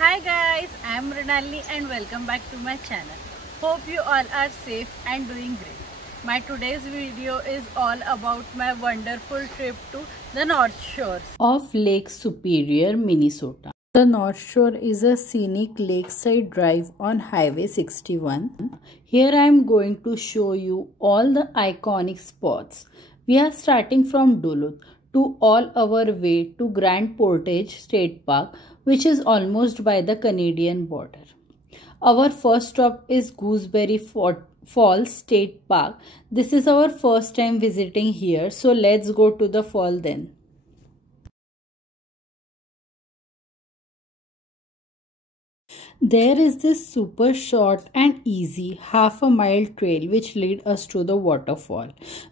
Hi guys, I am Mrinalini and welcome back to my channel. Hope you all are safe and doing great. My today's video is all about my wonderful trip to the North Shore of Lake Superior, Minnesota. The North Shore is a scenic lakeside drive on Highway 61. Here I am going to show you all the iconic spots. We are starting from Duluth to all our way to Grand Portage State Park, which is almost by the Canadian border. Our first stop is Gooseberry Falls State Park. This is our first time visiting here, so let's go to the fall then. There is this super short and easy half-a-mile trail which lead us to the waterfall.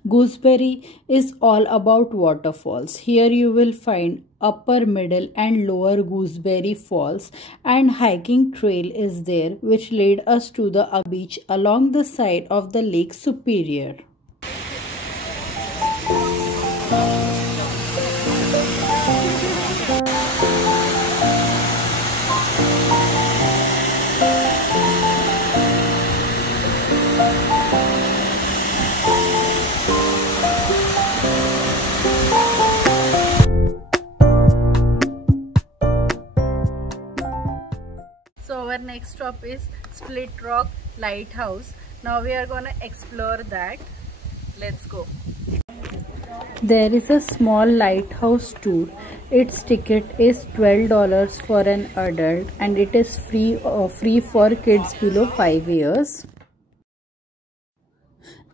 Gooseberry is all about waterfalls. Here you will find upper, middle and lower Gooseberry Falls, and hiking trail is there which lead us to the beach along the side of the Lake Superior. So our next stop is Split Rock Lighthouse. Now we are gonna explore that. Let's go. There is a small lighthouse tour. Its ticket is $12 for an adult and it is free for kids below 5 years.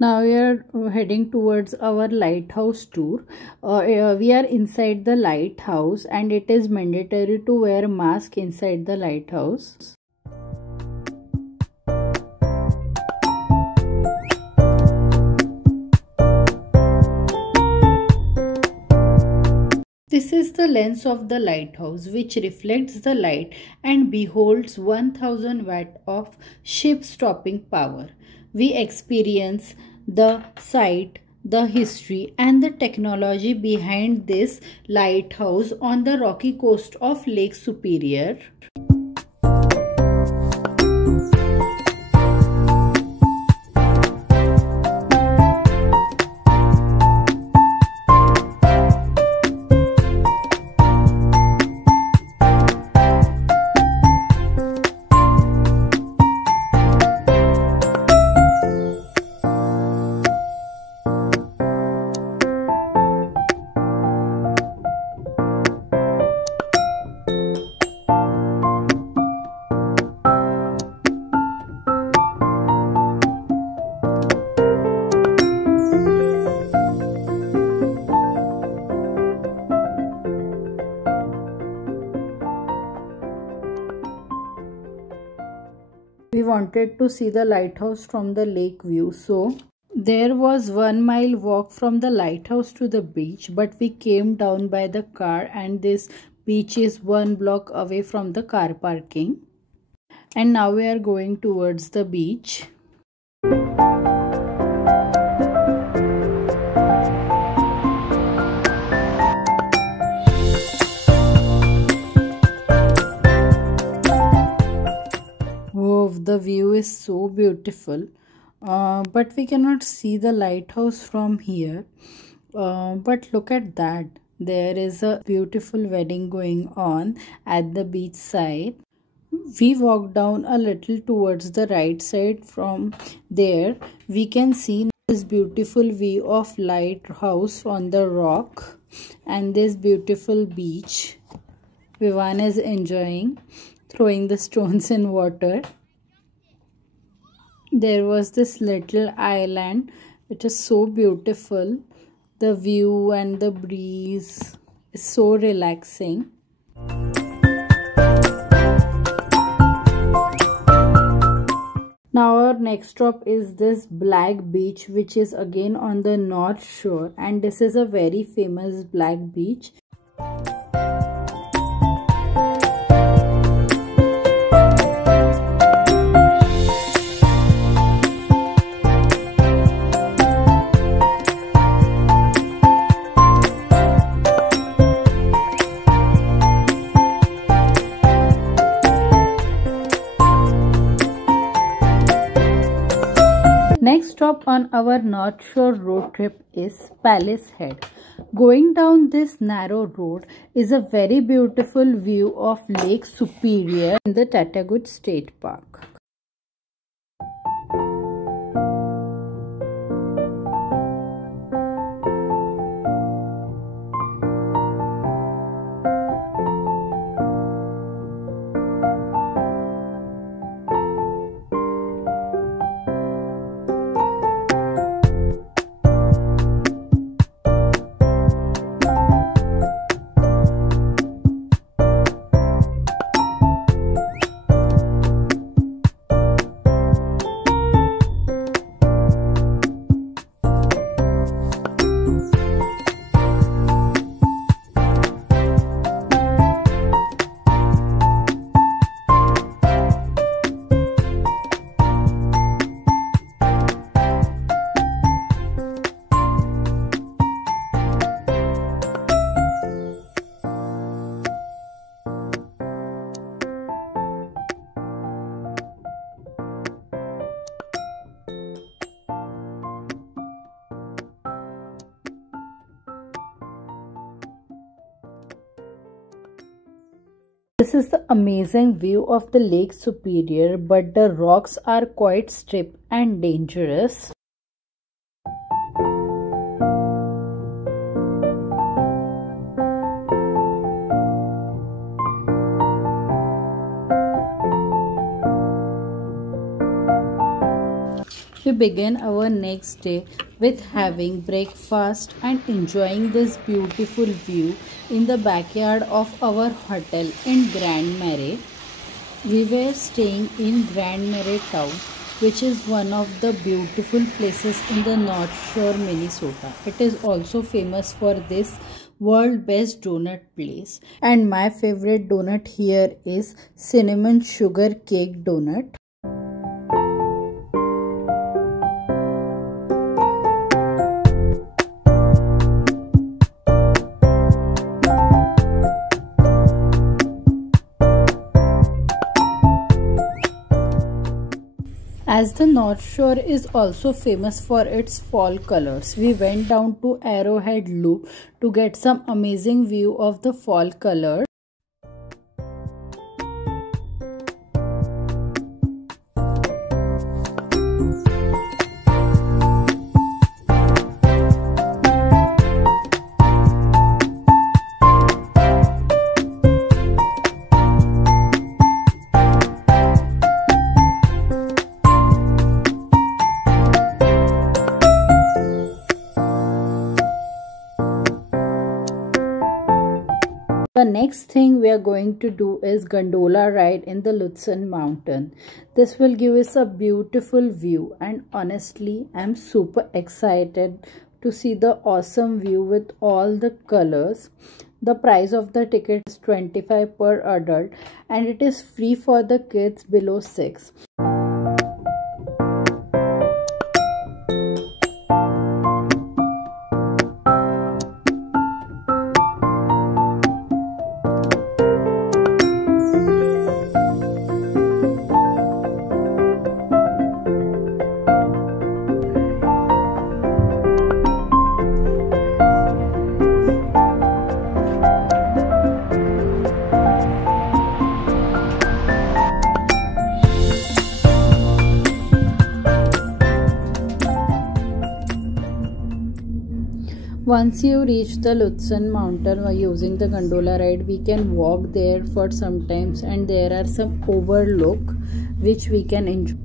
Now we are heading towards our lighthouse tour. We are inside the lighthouse and it is mandatory to wear a mask inside the lighthouse. This is the lens of the lighthouse which reflects the light and beholds 1000 watt of ship stopping power. We experience the site, the history and the technology behind this lighthouse on the rocky coast of Lake Superior. We wanted to see the lighthouse from the lake view, so there was 1 mile walk from the lighthouse to the beach, but we came down by the car and this beach is 1 block away from the car parking. And now we are going towards the beach. The view is so beautiful, but we cannot see the lighthouse from here. But look at that. There is a beautiful wedding going on at the beach side. We walk down a little towards the right side. From there we can see this beautiful view of lighthouse on the rock and this beautiful beach. Vivan is enjoying throwing the stones in water. There was this little island. It is so beautiful. The view and the breeze is so relaxing. Now our next stop is this Black Beach, which is again on the North Shore, and this is a very famous black beach. Next stop on our North Shore road trip is Palace Head. Going down this narrow road is a very beautiful view of Lake Superior in the Tatagut State Park. This is the amazing view of the Lake Superior, but the rocks are quite steep and dangerous. We begin our next day with having breakfast and enjoying this beautiful view in the backyard of our hotel in Grand Marais. We were staying in Grand Marais town, which is one of the beautiful places in the North Shore, Minnesota. It is also famous for this world best donut place, and my favorite donut here is cinnamon sugar cake donut. As the North Shore is also famous for its fall colors, we went down to Arrowhead Loop to get some amazing view of the fall colors. The next thing we are going to do is gondola ride in the Lutsen Mountain. This will give us a beautiful view, and honestly I'm super excited to see the awesome view with all the colors. The price of the ticket is $25 per adult and it is free for the kids below 6. Once you reach the Lutsen Mountain by using the gondola ride, we can walk there for some times, and there are some overlook which we can enjoy.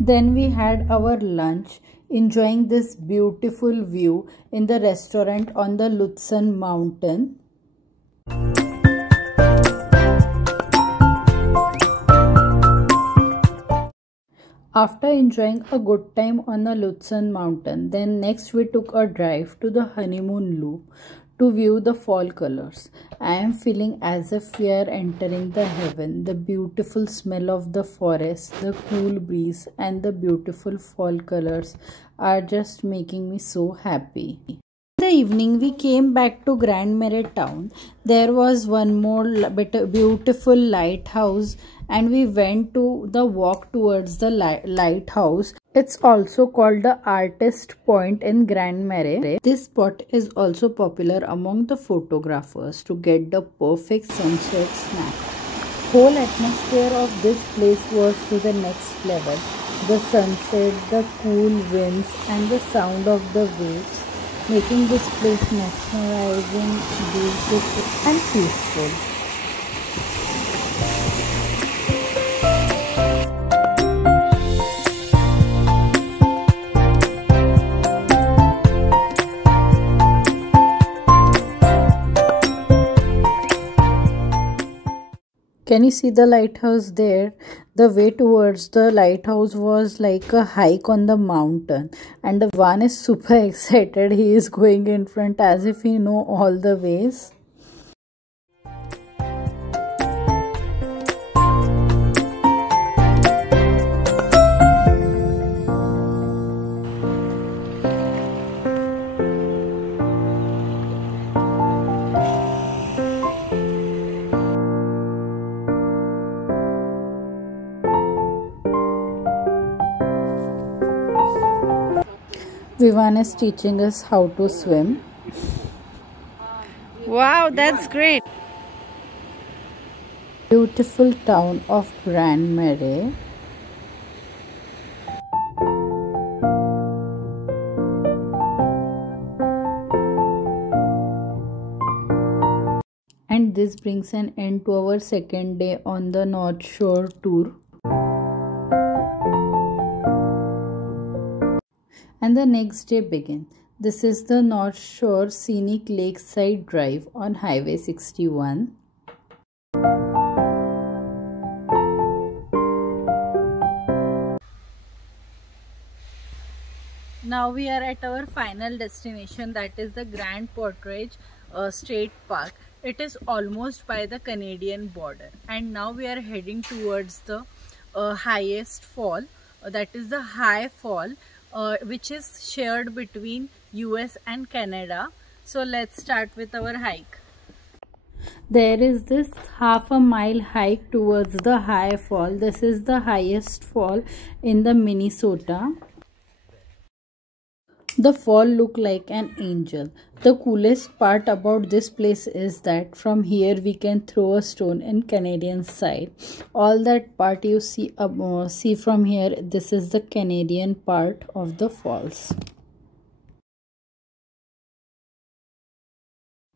Then we had our lunch, enjoying this beautiful view in the restaurant on the Lutsen Mountain. After enjoying a good time on the Lutsen Mountain, then next we took a drive to the Honeymoon Loop to view the fall colors. I am feeling as if we are entering the heaven. The beautiful smell of the forest, the cool breeze and the beautiful fall colors are just making me so happy. In the evening, we came back to Grand Marais town. There was one more beautiful lighthouse, and we went to the walk towards the lighthouse. It's also called the Artist Point in Grand Marais. This spot is also popular among the photographers to get the perfect sunset snap. Whole atmosphere of this place was to the next level. The sunset, the cool winds, and the sound of the waves, making this place mesmerizing, beautiful, and peaceful. Can you see the lighthouse there? The way towards the lighthouse was like a hike on the mountain, and the one is super excited. He is going in front as if he know all the ways. Vivan is teaching us how to swim. Wow, that's great. Beautiful town of Grand Marais. And this brings an end to our second day on the North Shore tour. And the next day begin. This is the North Shore Scenic Lakeside Drive on Highway 61. Now we are at our final destination, that is the Grand Portage State Park. It is almost by the Canadian border, and now we are heading towards the highest fall, that is the High Fall, which is shared between US and Canada. So let's start with our hike. There is this half a mile hike towards the High Fall. This is the highest fall in the Minnesota. The fall look like an angel. The coolest part about this place is that from here we can throw a stone in Canadian side. All that part you see from here, this is the Canadian part of the falls.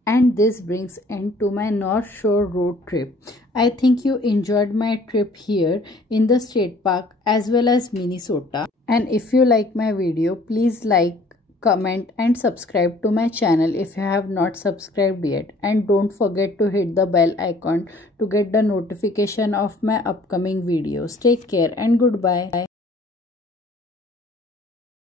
And this brings end to my North Shore road trip. I think you enjoyed my trip here in the state park as well as Minnesota. And if you like my video, please like, comment and subscribe to my channel if you have not subscribed yet, and don't forget to hit the bell icon to get the notification of my upcoming videos. Take care and goodbye.